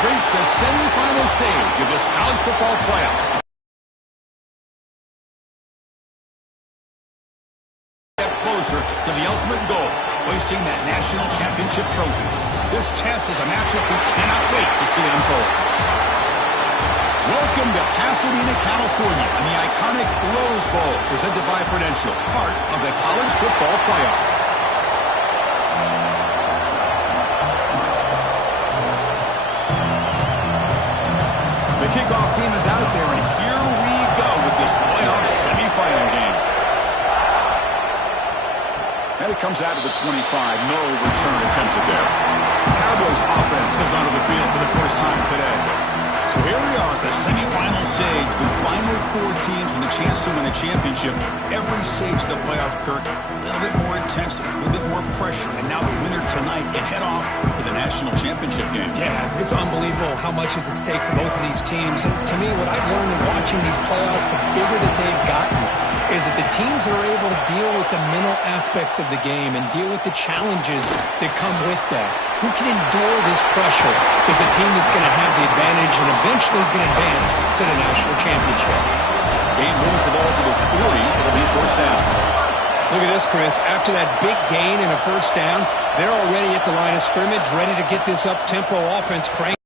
have reached the semifinal stage of this college football playoff. Step closer to the ultimate goal, hoisting that national championship trophy. This test is a matchup we cannot wait to see unfold. Welcome to Pasadena, California, and the iconic Rose Bowl, presented by Prudential, part of the college football playoff. The kickoff team is out there, and here we go with this playoff semifinal game. And it comes out of the 25. No return attempted there. Cowboys offense comes onto the field for the first time today. So here we are at the semifinal stage, the final four teams with a chance to win a championship. Every stage of the playoff, Kirk, a little bit more intensity, a little bit more pressure. And now the winner tonight can head off to the national championship game. Yeah, it's unbelievable how much is at stake for both of these teams. And to me, what I've learned in watching these playoffs, the bigger that they've gotten, is that the teams that are able to deal with the mental aspects of the game and deal with the challenges that come with that. Who can endure this pressure is the team that's going to have the advantage and eventually is going to advance to the national championship. Game moves the ball to the 40. It'll be first down. Look at this, Chris. After that big gain and a first down, they're already at the line of scrimmage, ready to get this up-tempo offense cranked.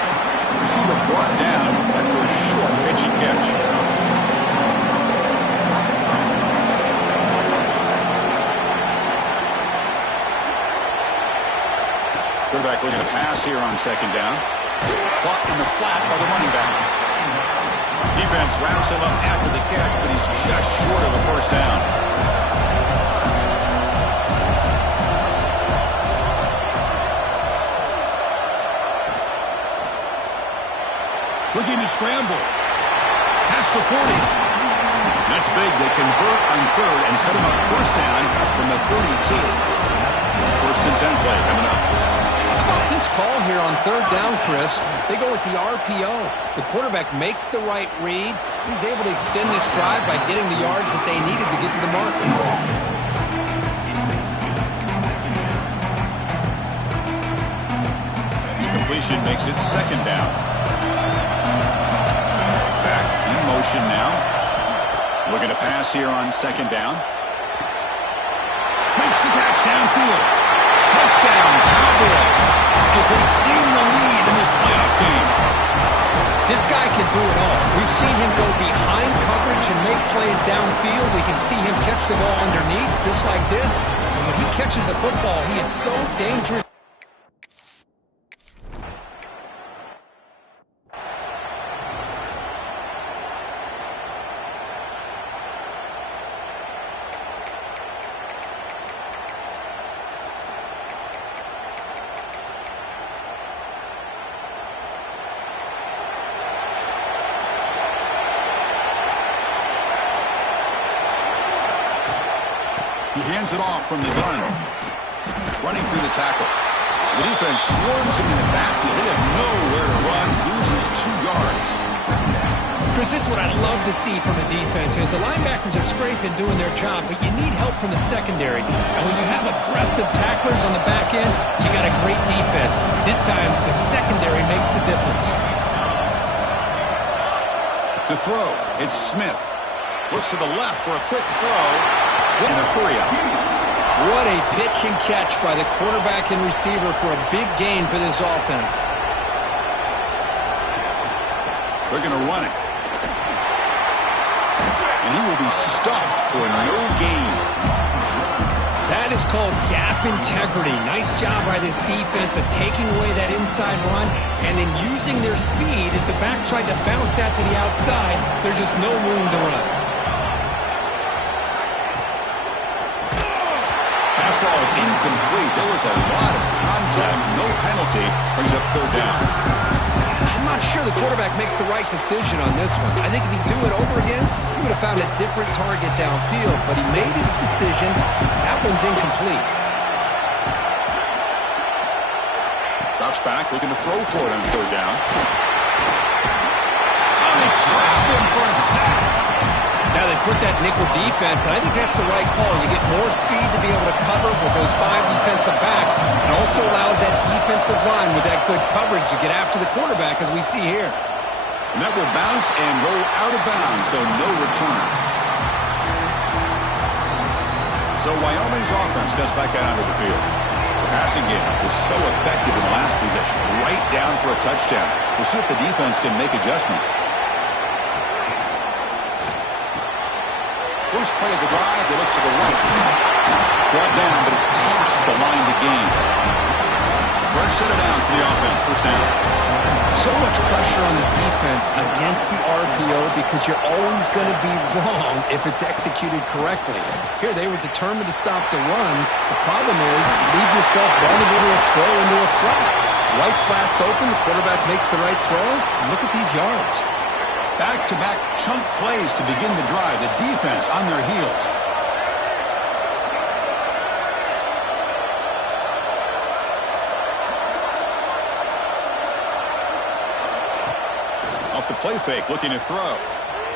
Receiver brought down after a short pitch and catch. Quarterback looking to pass here on second down. Caught in the flat by the running back. Defense wraps him up after the catch, but he's just short of a first down. Looking to scramble. Past the 40. That's big. They convert on third and set him up first down from the 32. First and 10 play coming up. How about this call here on third down, Chris? They go with the RPO. The quarterback makes the right read. He's able to extend this drive by getting the yards that they needed to get to the marker. Completion makes it second down. Back in motion now. Looking to pass here on second down. Makes the catch downfield. Touchdown, Cowboys, as they claim the lead in this playoff game. This guy can do it all. We've seen him go behind coverage and make plays downfield. We can see him catch the ball underneath, just like this. And when he catches the football, he is so dangerous. He hands it off from the gun. Running through the tackle. The defense swarms him in the backfield. They have nowhere to run. Loses 2 yards. Chris, this is what I love to see from the defense is the linebackers are scraping, doing their job, but you need help from the secondary. And when you have aggressive tacklers on the back end, you got a great defense. This time, the secondary makes the difference. To throw, it's Smith. Looks to the left for a quick throw. In a hurry up. What a pitch and catch by the quarterback and receiver for a big gain for this offense. They're going to run it. And he will be stuffed for no gain. That is called gap integrity. Nice job by this defense of taking away that inside run and then using their speed as the back tried to bounce that to the outside. There's just no room to run. Fastball is incomplete. There was a lot of contact. No penalty. Brings up third down. I'm not sure the quarterback makes the right decision on this one. I think if he'd do it over again, he would have found a different target downfield. But he made his decision. That one's incomplete. Drops back, looking to throw for it on third down. Oh, they trap him for a sack. Now they put that nickel defense, and I think that's the right call. You get more speed to be able to cover with those 5 defensive backs, and also allows that defensive line with that good coverage to get after the quarterback, as we see here. And that will bounce and roll out of bounds, so no return. So Wyoming's offense goes back out onto the field. The passing game was so effective in the last possession, right down for a touchdown. We'll see if the defense can make adjustments. First play of the drive, they look to the right. Brought down, but it's past the line to gain. First set of downs for the offense, first down. So much pressure on the defense against the RPO because you're always going to be wrong if it's executed correctly. Here, they were determined to stop the run. The problem is, leave yourself vulnerable to a throw into a flat. Right flat's open, the quarterback makes the right throw. Look at these yards. Back-to-back chunk plays to begin the drive. The defense on their heels. Off the play fake, looking to throw.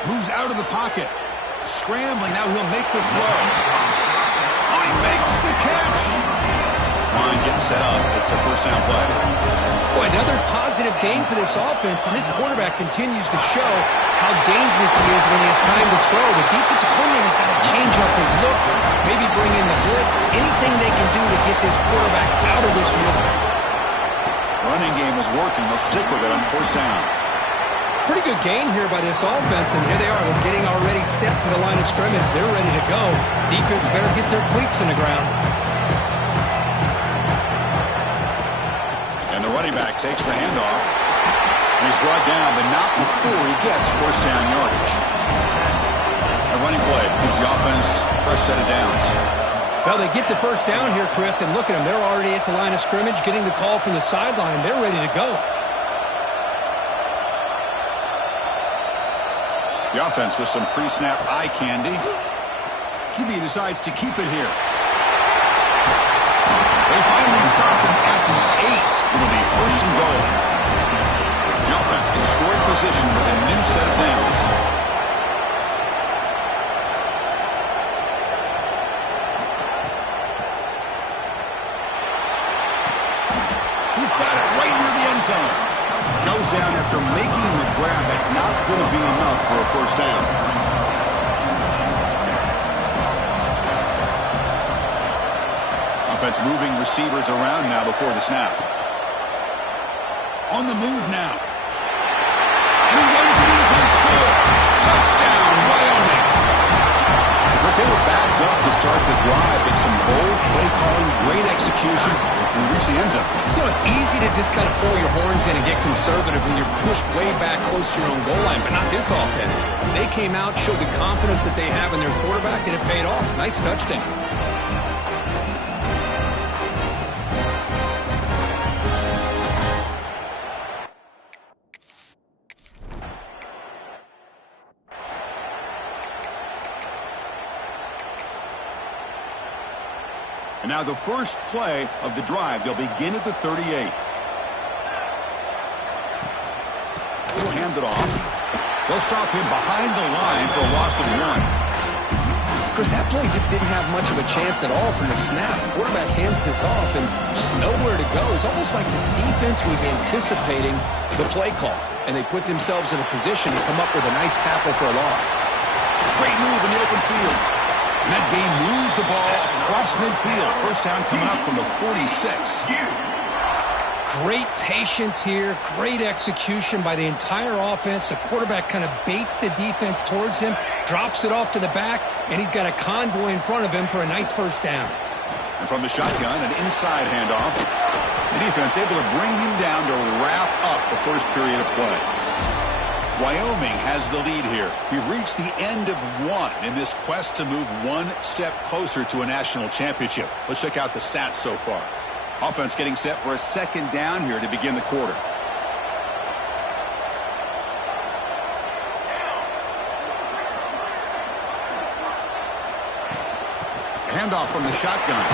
Moves out of the pocket. Scrambling, now he'll make the throw. Oh, he makes the catch. This line getting set up. It's a first down play. Boy, another positive game for this offense, and this quarterback continues to show how dangerous he is when he has time to throw. The defensive coordinator's got to change up his looks, maybe bring in the blitz, anything they can do to get this quarterback out of this rhythm. Running game is working. They'll stick with it on first down. Pretty good game here by this offense, and here they are. They're getting already set for the line of scrimmage. They're ready to go. Defense better get their cleats in the ground. And the running back takes the handoff. And he's brought down, but not before he gets first down yardage. A running play gives the offense fresh set of downs. Well, they get the first down here, Chris, and look at them. They're already at the line of scrimmage, getting the call from the sideline. They're ready to go. The offense with some pre-snap eye candy. QB decides to keep it here. They finally stop them at the 8. It'll be first and goal. The offense in scoring position with a new set of downs. He's got it right near the end zone. Goes down after making the grab. That's not going to be enough for a first down. Offense moving receivers around now before the snap. On the move now. And he runs it in for the score. Touchdown, Wyoming. But they were backed up to start the drive, but some bold play calling, great execution, and reach the end zone. You know, it's easy to just kind of pull your horns in and get conservative when you're pushed way back close to your own goal line, but not this offense. They came out, showed the confidence that they have in their quarterback, and it paid off. Nice touchdown. And now the first play of the drive. They'll begin at the 38. He'll hand it off. They'll stop him behind the line for a loss of 1. Chris, that play just didn't have much of a chance at all from the snap. The quarterback hands this off, and there's nowhere to go. It's almost like the defense was anticipating the play call, and they put themselves in a position to come up with a nice tackle for a loss. Great move in the open field. And that game moves the ball across midfield. First down coming up from the 46. Great patience here. Great execution by the entire offense. The quarterback kind of baits the defense towards him, drops it off to the back, and he's got a convoy in front of him for a nice first down. And from the shotgun, an inside handoff. The defense able to bring him down to wrap up the first period of play. Wyoming has the lead here. We've reached the end of 1 in this quest to move one step closer to a national championship. Let's check out the stats so far. Offense getting set for a second down here to begin the quarter. Handoff from the shotgun.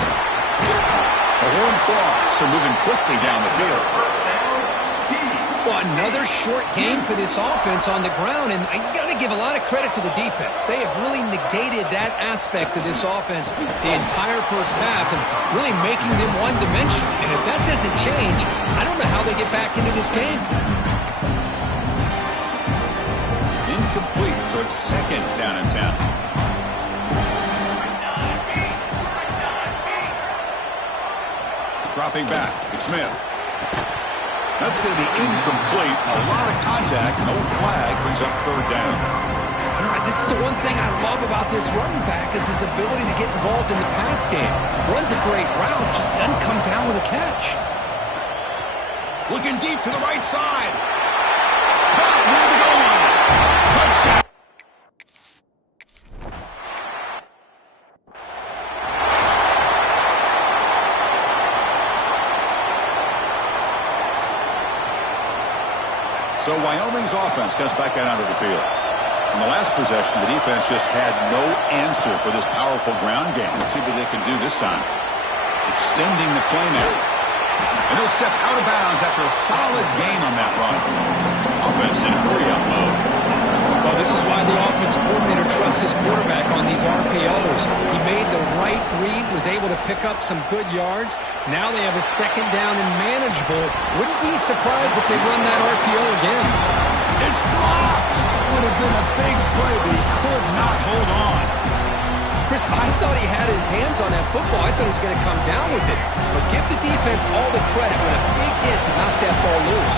The Horned Frogs are moving quickly down the field. Well, another short game for this offense on the ground, and you got to give a lot of credit to the defense. They have really negated that aspect of this offense the entire first half and really making them one-dimensional. And if that doesn't change, I don't know how they get back into this game. Incomplete, so it's second down and 10. Dropping back, it's Smith. That's going to be incomplete. A lot of contact, no flag, brings up third down. This is the one thing I love about this running back is his ability to get involved in the pass game. Runs a great route, just doesn't come down with a catch. Looking deep to the right side. Caught near the goal line. Touchdown. So Wyoming's offense comes back out onto the field. In the last possession, the defense just had no answer for this powerful ground game. Let's see what they can do this time. Extending the play now. And he'll step out of bounds after a solid gain on that run. Offense in hurry-up mode. Well, this is why the offense coordinator trusts his quarterback on these RPOs. He made the right read, was able to pick up some good yards. Now they have a second down and manageable. Wouldn't be surprised if they run that RPO again. It's dropped. Would have been a big play, but he could not hold on. Chris, I thought he had his hands on that football. I thought he was going to come down with it. But give the defense all the credit with a big hit to knock that ball loose.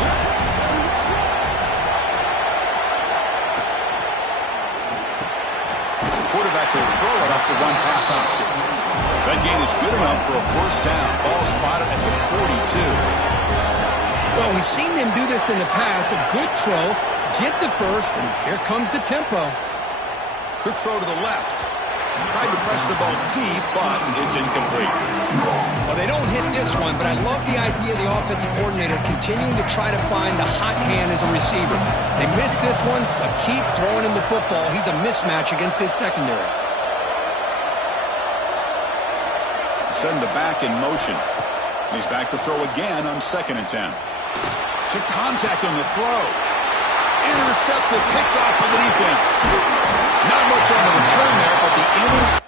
Quarterback will throw it off the run-pass option. That gain is good enough for a first down. Ball spotted at the 42. Well, we've seen them do this in the past. A good throw, get the first, and here comes the tempo. Good throw to the left. Tried to press the ball deep, but it's incomplete. Well, they don't hit this one, but I love the idea of the offensive coordinator continuing to try to find the hot hand as a receiver. They missed this one, but keep throwing him the football. He's a mismatch against his secondary. Send the back in motion. He's back to throw again on 2nd and 10. Took contact on the throw. Intercepted, picked off by the defense. Not much on the return there, but the interception.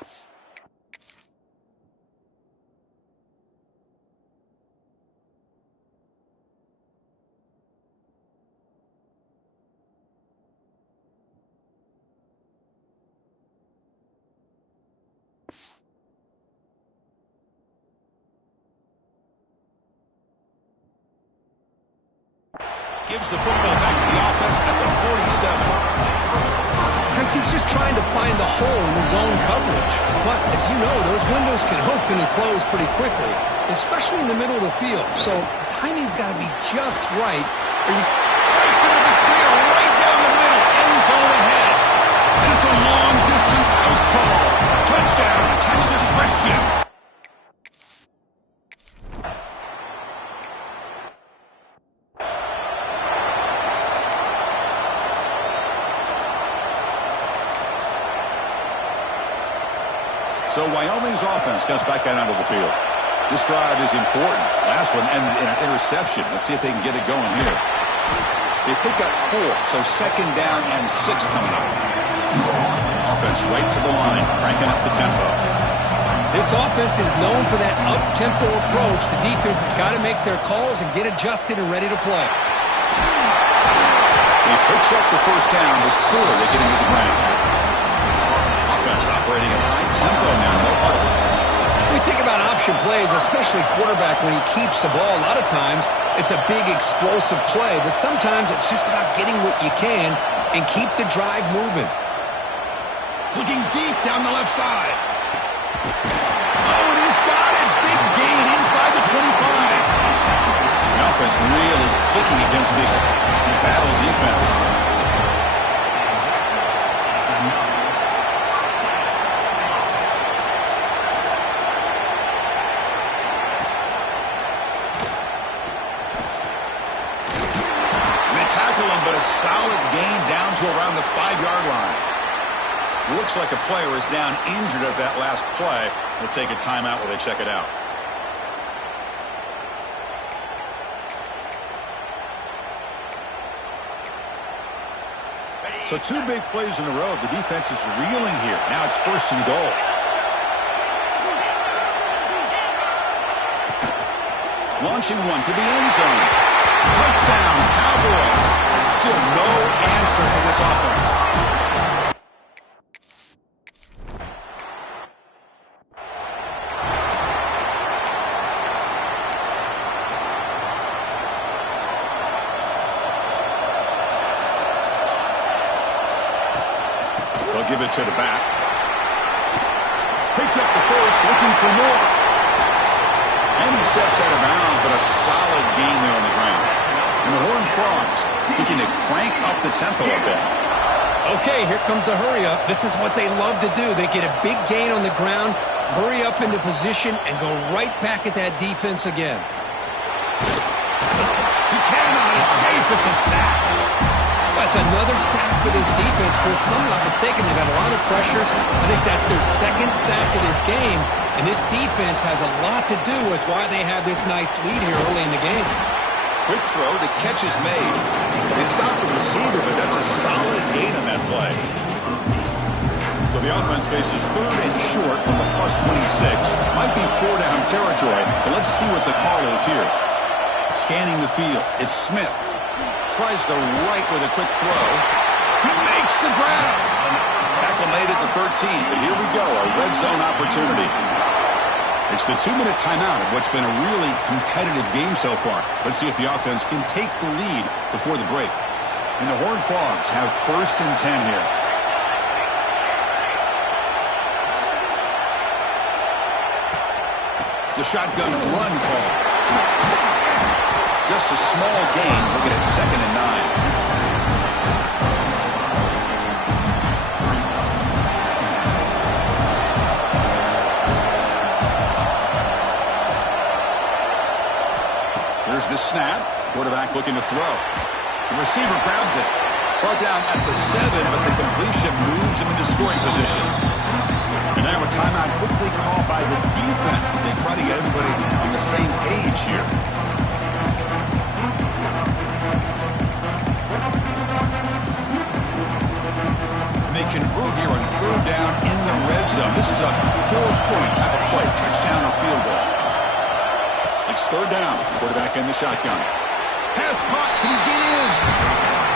Gives the football back to the offense at the 47. Chris, he's just trying to find the hole in his own coverage. But, as you know, those windows can open and close pretty quickly, especially in the middle of the field. So, the timing's got to be just right. Breaks into the clear right down the middle, end zone ahead. And it's a long-distance house call. Touchdown, Texas Christian. So Wyoming's offense comes back out onto the field. This drive is important. Last one ended in an interception. Let's see if they can get it going here. They pick up 4, so 2nd down and 6 coming up. Offense right to the line, cranking up the tempo. This offense is known for that up-tempo approach. The defense has got to make their calls and get adjusted and ready to play. He picks up the first down before they get into the ground. Offense operating at high tempo now, no huddle. When we think about option plays, especially quarterback when he keeps the ball, a lot of times it's a big explosive play, but sometimes it's just about getting what you can and keep the drive moving. Looking deep down the left side. Oh, and he's got it. Big gain inside the 25. The offense really clicking against this battle defense. But a solid gain down to around the 5-yard line. Looks like a player is down injured at that last play. We'll take a timeout while they check it out. So 2 big plays in a row. The defense is reeling here. Now it's 1st and goal. Launching one to the end zone. Touchdown, Cowboys. Still no answer for this offense. They'll give it to the back. Picks up the first, looking for more. And he steps out of bounds, but a solid gain there on the ground. And the Horned Frogs looking to crank up the tempo a bit. Okay, here comes the hurry up. This is what they love to do. They get a big gain on the ground, hurry up into position, and go right back at that defense again. He cannot escape. It's a sack. That's another sack for this defense, Chris. If I'm not mistaken, they've had a lot of pressures. I think that's their 2nd sack of this game, and this defense has a lot to do with why they have this nice lead here early in the game. Quick throw, the catch is made. They stop the receiver, but that's a solid gain on that play. So the offense faces 3rd and short from the +26. Might be 4-down territory, but let's see what the call is here. Scanning the field, it's Smith. Tries the right with a quick throw. He makes the grab. Tackle made at the 13, but here we go, a red zone opportunity. It's the 2-minute timeout of what's been a really competitive game so far. Let's see if the offense can take the lead before the break. And the Horned Frogs have 1st and 10 here. It's a shotgun run call. Just a small gain, looking at 2nd and 9. Here's the snap. Quarterback looking to throw. The receiver grabs it. Brought down at the 7, but the completion moves him into scoring position. And now a timeout quickly called by the defense as they try to get everybody on the same page here. They convert here on 3rd down in the red zone. This is a 4-point type of play, touchdown or field goal. It's 3rd down, quarterback in the shotgun. Pass caught, can he get in?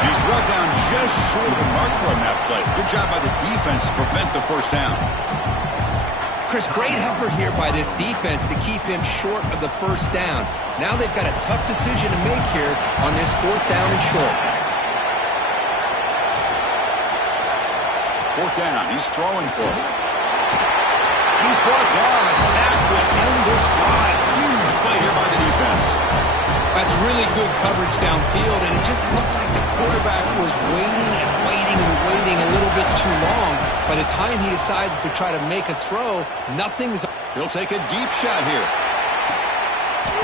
He's brought down just short of the marker on that play. Good job by the defense to prevent the 1st down. Chris, great effort here by this defense to keep him short of the 1st down. Now they've got a tough decision to make here on this 4th down and short. 4th down, he's throwing for it. He's brought down. A sack will end this drive. Huge play here by the defense. That's really good coverage downfield, and it just looked like the quarterback was waiting and waiting and waiting a little bit too long. By the time he decides to try to make a throw, nothing's... He'll take a deep shot here.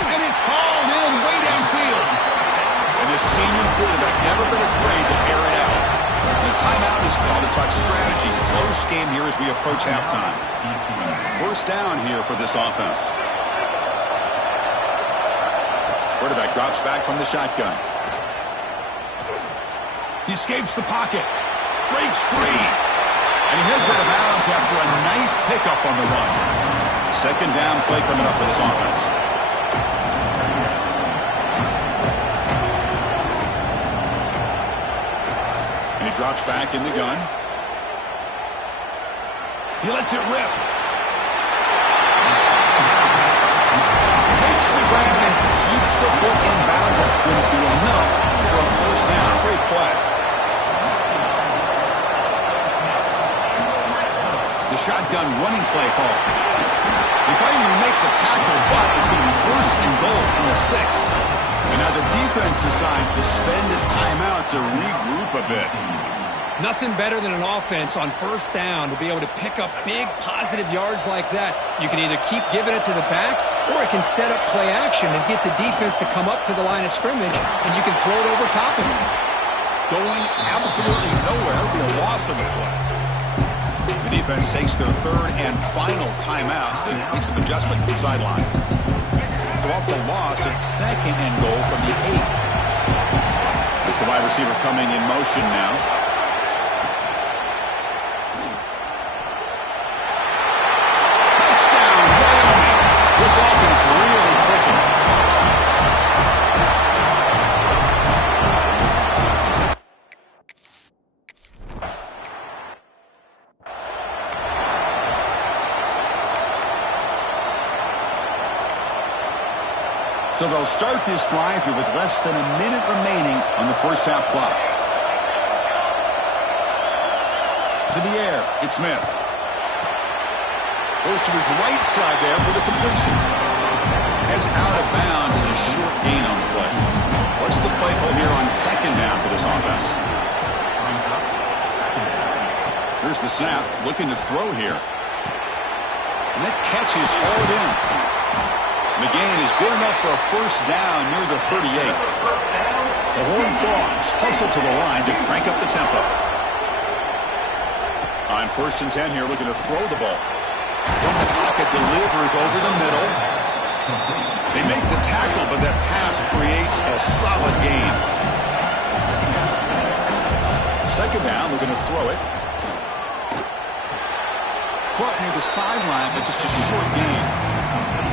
And it's hauled in way downfield. And this senior quarterback never been afraid to air it out. The timeout is called to talk strategy. Close game here as we approach halftime. 1st down here for this offense. Quarterback drops back from the shotgun. He escapes the pocket. Breaks free. And he heads out of bounds after a nice pickup on the run. 2nd down play coming up for this offense. And he drops back in the gun. He lets it rip. Makes the grab and keeps the foot in bounds. That's going to be enough for a 1st down. Great play. The shotgun running play call. They finally make the tackle, but it's going to be 1st and goal from the 6. And now the defense decides to spend a timeout to regroup a bit. Nothing better than an offense on 1st down to be able to pick up big positive yards like that. You can either keep giving it to the back, or it can set up play action and get the defense to come up to the line of scrimmage, and you can throw it over top of them. Going absolutely nowhere. That would be a loss of the play. The defense takes their 3rd and final timeout and makes some adjustments to the sideline. So off the loss, it's 2nd and goal from the 8. It's the wide receiver coming in motion now. So they'll start this drive here with less than a minute remaining on the first half clock. To the air, it's Smith. Goes to his right side there for the completion. Heads out of bounds as a short gain on the play. What's the play call here on second down for this offense? Here's the snap, looking to throw here. And that catch is hauled in. The gain is good enough for a first down near the 38. The Horned Frogs hustle to the line to crank up the tempo. On 1st and 10 here, looking to throw the ball. From the pocket, delivers over the middle. They make the tackle, but that pass creates a solid gain. Second down, looking to throw it. Caught near the sideline, but just a short gain.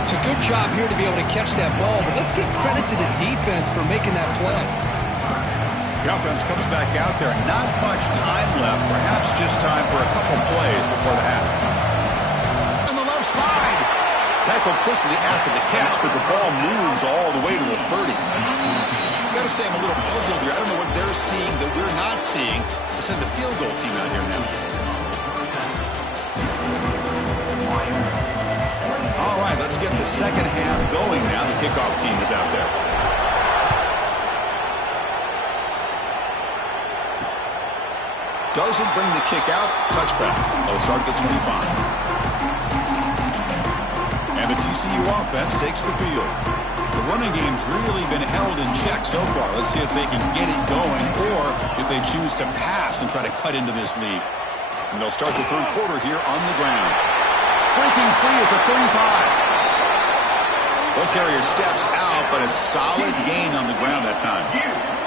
It's a good job here to be able to catch that ball, but let's give credit to the defense for making that play. The offense comes back out there. Not much time left. Perhaps just time for a couple plays before the half. On the left side. Tackled quickly after the catch, but the ball moves all the way to the 30. Got to say, I'm a little puzzled here. I don't know what they're seeing that we're not seeing to send the field goal team out here now. All right, let's get the second half going now. The kickoff team is out there. Doesn't bring the kick out. Touchback. They'll start at the 25. And the TCU offense takes the field. The running game's really been held in check so far. Let's see if they can get it going or if they choose to pass and try to cut into this lead. And they'll start the third quarter here on the ground. Breaking free at the 35. Ball carrier steps out, but a solid gain on the ground that time.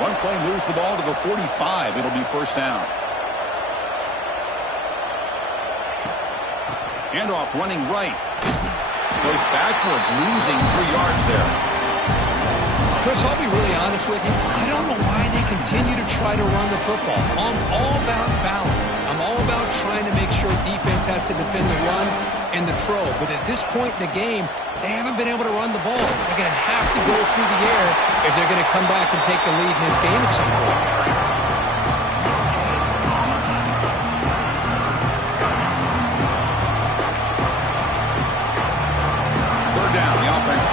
One play moves the ball to the 45. It'll be first down. Handoff running right. Goes backwards, losing 3 yards there. Chris, I'll be really honest with you. I don't know why they continue to try to run the football. I'm all about balance. I'm all about trying to make sure defense has to defend the run and the throw. But at this point in the game, they haven't been able to run the ball. They're going to have to go through the air if they're going to come back and take the lead in this game at some point.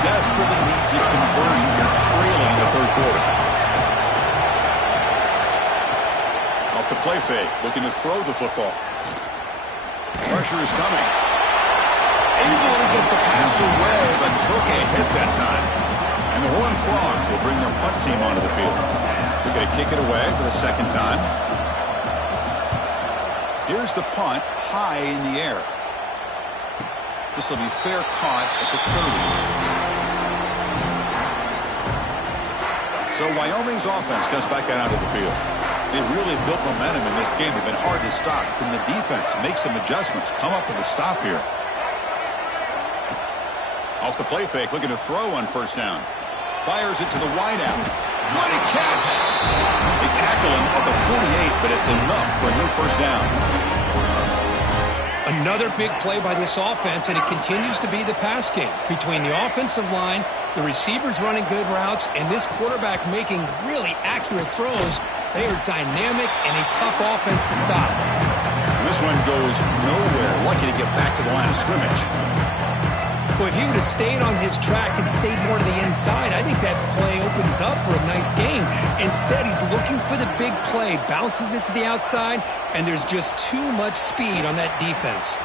Desperately needs a conversion here, trailing in the third quarter. Off the play fake, looking to throw the football. Pressure is coming. Able to get the pass away, but took a hit that time. And the Horned Frogs will bring their punt team onto the field. They're going to kick it away for the second time. Here's the punt, high in the air. This will be fair caught at the 30. So Wyoming's offense comes back out onto the field. They really built momentum in this game. They've been hard to stop. Can the defense make some adjustments? Come up with a stop here. Off the play fake, looking to throw on first down. Fires it to the wideout. What a catch! They tackle him at the 48, but it's enough for a new first down. Another big play by this offense, and it continues to be the pass game. Between the offensive line, the receivers running good routes, and this quarterback making really accurate throws, they are dynamic and a tough offense to stop. This one goes nowhere. Lucky to get back to the line of scrimmage. Well, if he would have stayed on his track and stayed more to the inside, I think that play opens up for a nice gain. Instead, he's looking for the big play, bounces it to the outside, and there's just too much speed on that defense.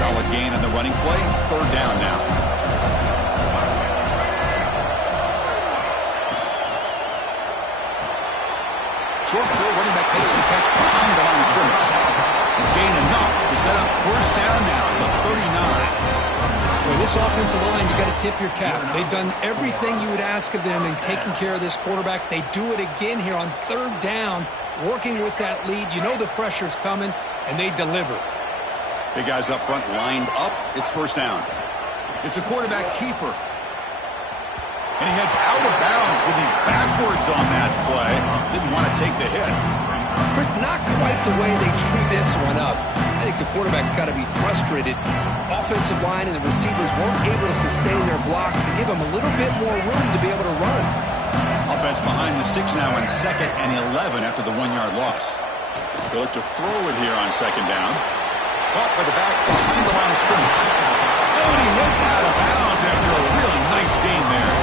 Solid gain on the running play. Third down now. Short field running back makes the catch behind the line of scrimmage. Gain enough to set up first down now at the 39. Well, this offensive line, you got to tip your cap. They've done everything you would ask of them in taking care of this quarterback. They do it again here on third down, working with that lead. You know the pressure's coming, and they deliver. Big guys up front lined up. It's first down. It's a quarterback keeper. And he heads out of bounds, moving backwards on that play. Didn't want to take the hit. Chris, not quite the way they drew this one up. I think the quarterback's got to be frustrated. Offensive line and the receivers weren't able to sustain their blocks to give him a little bit more room to be able to run. Offense behind the 6 now in 2nd and 11 after the 1-yard loss. They'll look to throw it here on 2nd down. Caught by the back behind the line of scrimmage. Oh, and he heads out of bounds after a really nice gain there.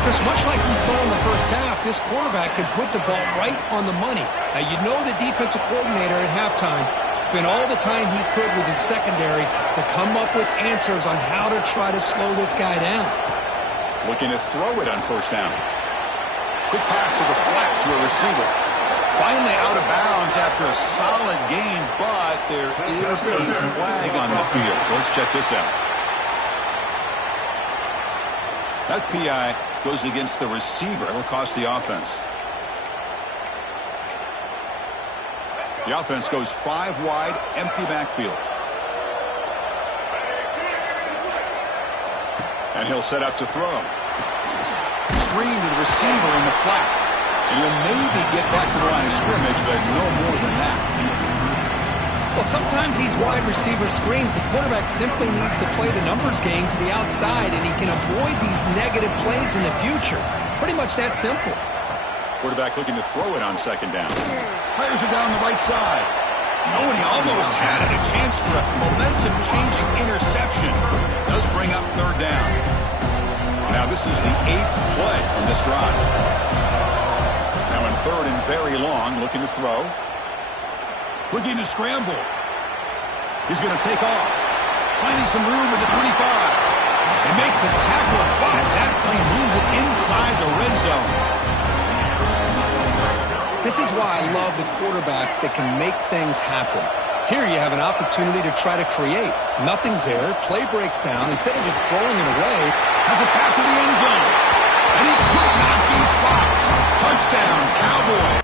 Chris, much like we saw in the first half, this quarterback could put the ball right on the money. Now, you know the defensive coordinator at halftime spent all the time he could with his secondary to come up with answers on how to try to slow this guy down. Looking to throw it on 1st down. Quick pass to the flat to a receiver. Finally out of bounds after a solid gain, but there is a flag on the field. So let's check this out. That PI goes against the receiver. It'll cost the offense. The offense goes 5 wide, empty backfield. And he'll set up to throw. Screen to the receiver in the flat. And he'll maybe get back to the line of scrimmage, but no more than that. Well, sometimes these wide receiver screens, the quarterback simply needs to play the numbers game to the outside, and he can avoid these negative plays in the future. Pretty much that simple. Quarterback looking to throw it on 2nd down. Fires it down the right side. Oh, and he almost had it. A chance for a momentum-changing interception. Does bring up 3rd down. Now this is the 8th play on this drive. Now in 3rd and very long, looking to throw. Looking to scramble. He's going to take off. Finding some room with the 25. And make the tackle, but that play moves it inside the red zone. This is why I love the quarterbacks that can make things happen. Here you have an opportunity to try to create. Nothing's there. Play breaks down. Instead of just throwing it away, has it back to the end zone. And he could not be stopped. Touchdown, Cowboy.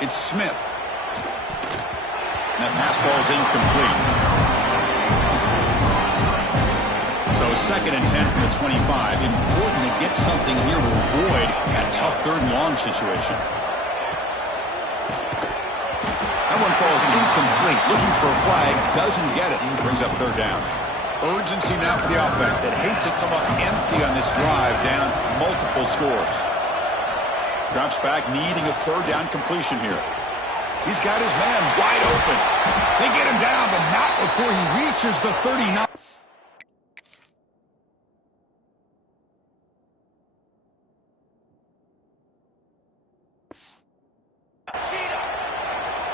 It's Smith. And that pass ball is incomplete. So 2nd and 10 from the 25. Important to get something here to avoid that tough 3rd and long situation. That one falls incomplete. Looking for a flag. Doesn't get it. Brings up 3rd down. Urgency now for the offense that hate to come up empty on this drive, down multiple scores. Drops back, needing a 3rd down completion here. He's got his man wide open. They get him down, but not before he reaches the 39.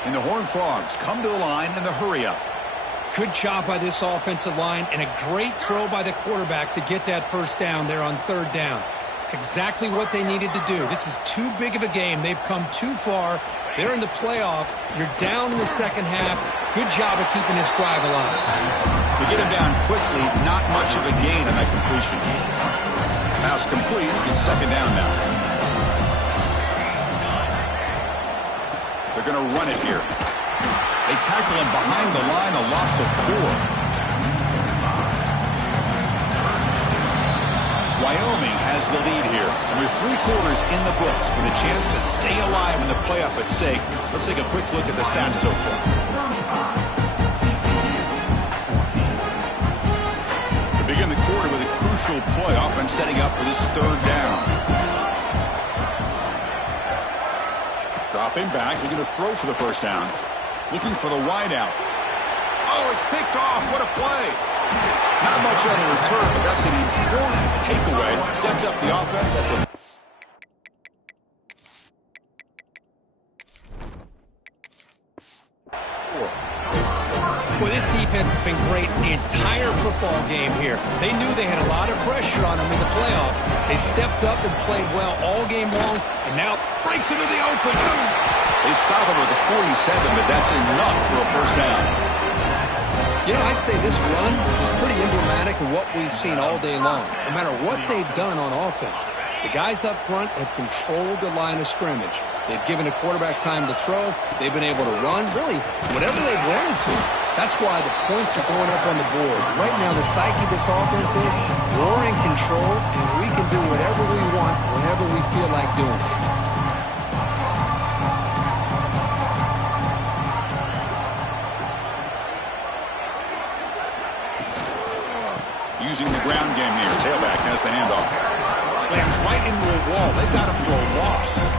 And the Horned Frogs come to the line in the hurry-up. good job by this offensive line and a great throw by the quarterback to get that 1st down there on 3rd down. It's exactly what they needed to do. This is too big of a game. They've come too far. They're in the playoff. You're down in the 2nd half. Good job of keeping this drive alive. To get him down quickly, not much of a gain on that completion. Pass complete. It's 2nd down now. They're going to run it here. They tackle him behind the line, a loss of 4. Wyoming has the lead here. And with 3 quarters in the books with a chance to stay alive in the playoff at stake, let's take a quick look at the stats so far. They begin the quarter with a crucial play, offense setting up for this 3rd down. Dropping back, looking to throw for the 1st down. Looking for the wideout. Oh, it's picked off. What a play. Not much on the return, but that's an important takeaway. Sets up the offense at the... Well, this defense has been great the entire football game here. They knew they had a lot of pressure on them in the playoff. They stepped up and played well all game long, and now breaks into the open. They stop him at the 47, but that's enough for a 1st down. I'd say this run is pretty emblematic of what we've seen all day long. No matter what they've done on offense, the guys up front have controlled the line of scrimmage. They've given a quarterback time to throw. They've been able to run, really, whatever they've wanted to. That's why the points are going up on the board. Right now, the psyche of this offense is we're in control, and we can do whatever we want whenever we feel like doing it. Using the ground game here. Tailback has the handoff. Slams right into a wall. They've got him for a loss.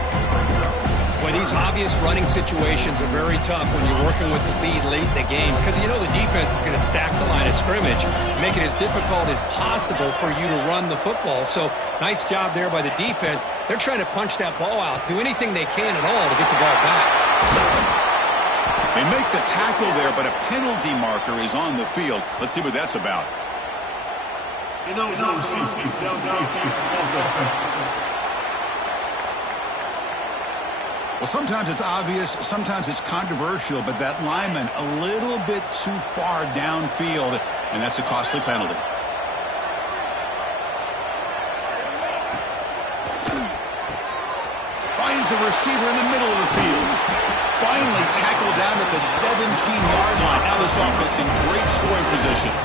Well, these obvious running situations are very tough when you're working with the lead late in the game because you know the defense is going to stack the line of scrimmage, make it as difficult as possible for you to run the football. So nice job there by the defense. They're trying to punch that ball out, do anything they can at all to get the ball back. They make the tackle there, but a penalty marker is on the field. Let's see what that's about. Well, sometimes it's obvious, sometimes it's controversial, but that lineman a little bit too far downfield, and that's a costly penalty. Finds a receiver in the middle of the field. Finally tackled down at the 17-yard line. Now this offense in great scoring position.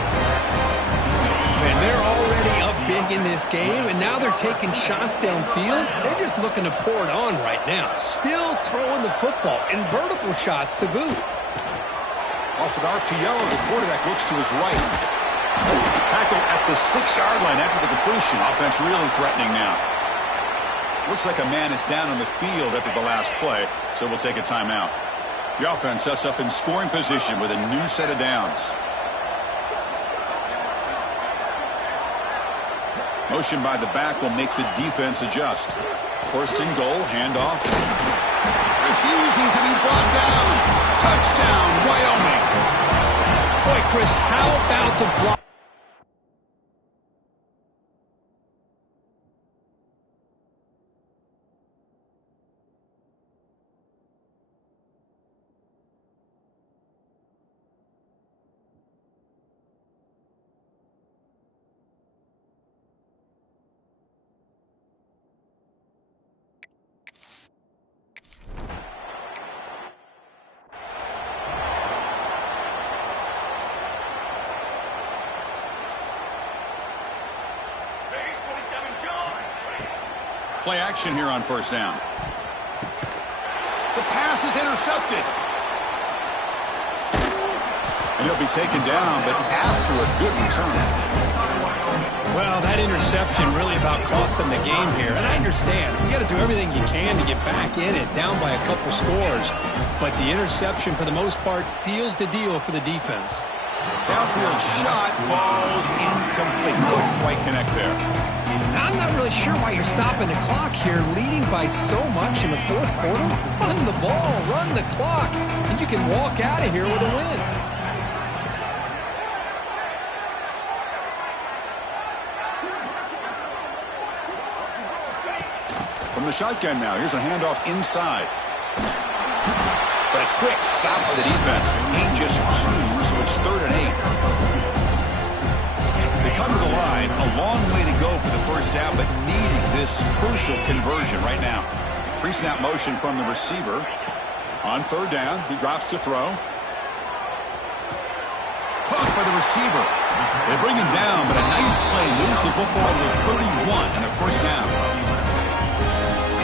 And they're already up big in this game, and now they're taking shots downfield. They're just looking to pour it on right now. Still throwing the football, and vertical shots to boot. Off an RPO, the quarterback looks to his right. Tackle at the 6-yard line after the completion. Offense really threatening now. Looks like a man is down on the field after the last play, so we'll take a timeout. The offense sets up in scoring position with a new set of downs. Motion by the back will make the defense adjust. First and goal, handoff. Refusing to be brought down. Touchdown, Wyoming. Boy, Chris, how about the block? Play action here on first down. The pass is intercepted. And he'll be taken down, but after a good return. Well, that interception really about cost them the game here. And I understand. You got to do everything you can to get back in it, down by a couple scores. But the interception, for the most part, seals the deal for the defense. Downfield shot falls incomplete. Couldn't quite connect there. I'm not really sure why you're stopping the clock here, leading by so much in the fourth quarter. Run the ball, run the clock, and you can walk out of here with a win. From the shotgun now, here's a handoff inside. But a quick stop by the defense. 8 just queues, so it's 3rd and 8. They come to the line, a long way to go for the first down, but needing this crucial conversion right now. Pre-snap motion from the receiver. On 3rd down, he drops to throw. Caught by the receiver. They bring him down, but a nice play moves the football to 31 and a first down.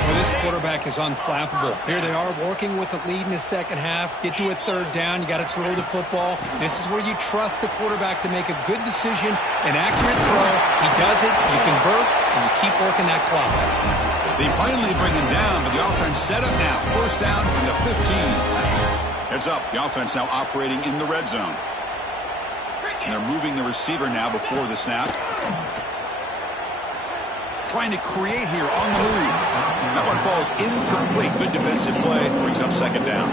Well, this quarterback is unflappable. Here they are working with the lead in the second half. Get to a 3rd down. You got to throw the football. This is where you trust the quarterback to make a good decision, an accurate throw. He does it, you convert, and you keep working that clock. They finally bring him down, but the offense set up now. First down from the 15. Heads up, the offense now operating in the red zone. And they're moving the receiver now before the snap. Trying to create here on the move. That one falls incomplete. Good defensive play. Brings up 2nd down.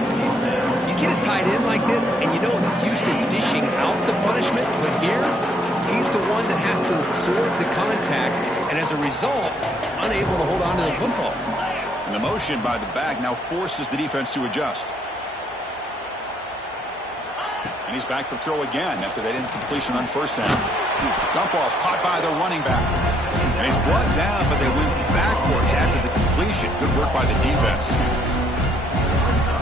You get a tight end like this, and you know he's used to dishing out the punishment, but here, he's the one that has to absorb the contact, and as a result, he's unable to hold on to the football. And the motion by the back now forces the defense to adjust. And he's back to throw again after that incompletion on first down. Dump off caught by the running back. And he's brought down, but they went backwards after the completion. Good work by the defense.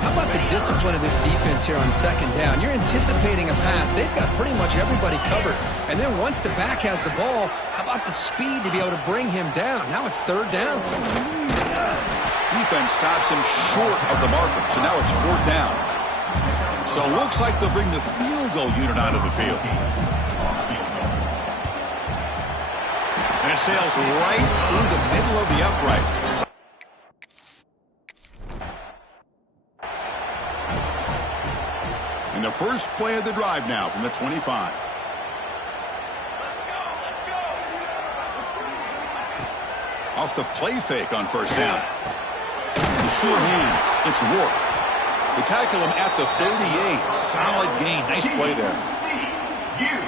How about the discipline of this defense here on second down? You're anticipating a pass. They've got pretty much everybody covered. And then once the back has the ball, how about the speed to be able to bring him down? Now it's third down. Defense stops him short of the marker, so now it's fourth down. So it looks like they'll bring the field goal unit onto the field. And it sails right through the middle of the uprights. And the first play of the drive now from the 25. Off the play fake on first down. The sure hands. It's Rourke. They tackle him at the 38. Solid gain. Nice play there.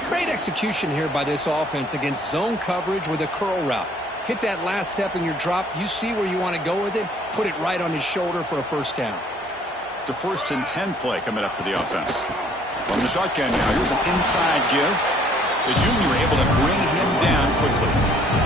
Great execution here by this offense against zone coverage with a curl route. Hit that last step in your drop. You see where you want to go with it. Put it right on his shoulder for a first down. It's a 1st and 10 play coming up for the offense. From the shotgun now. Here's an inside give. The junior able to bring him down quickly.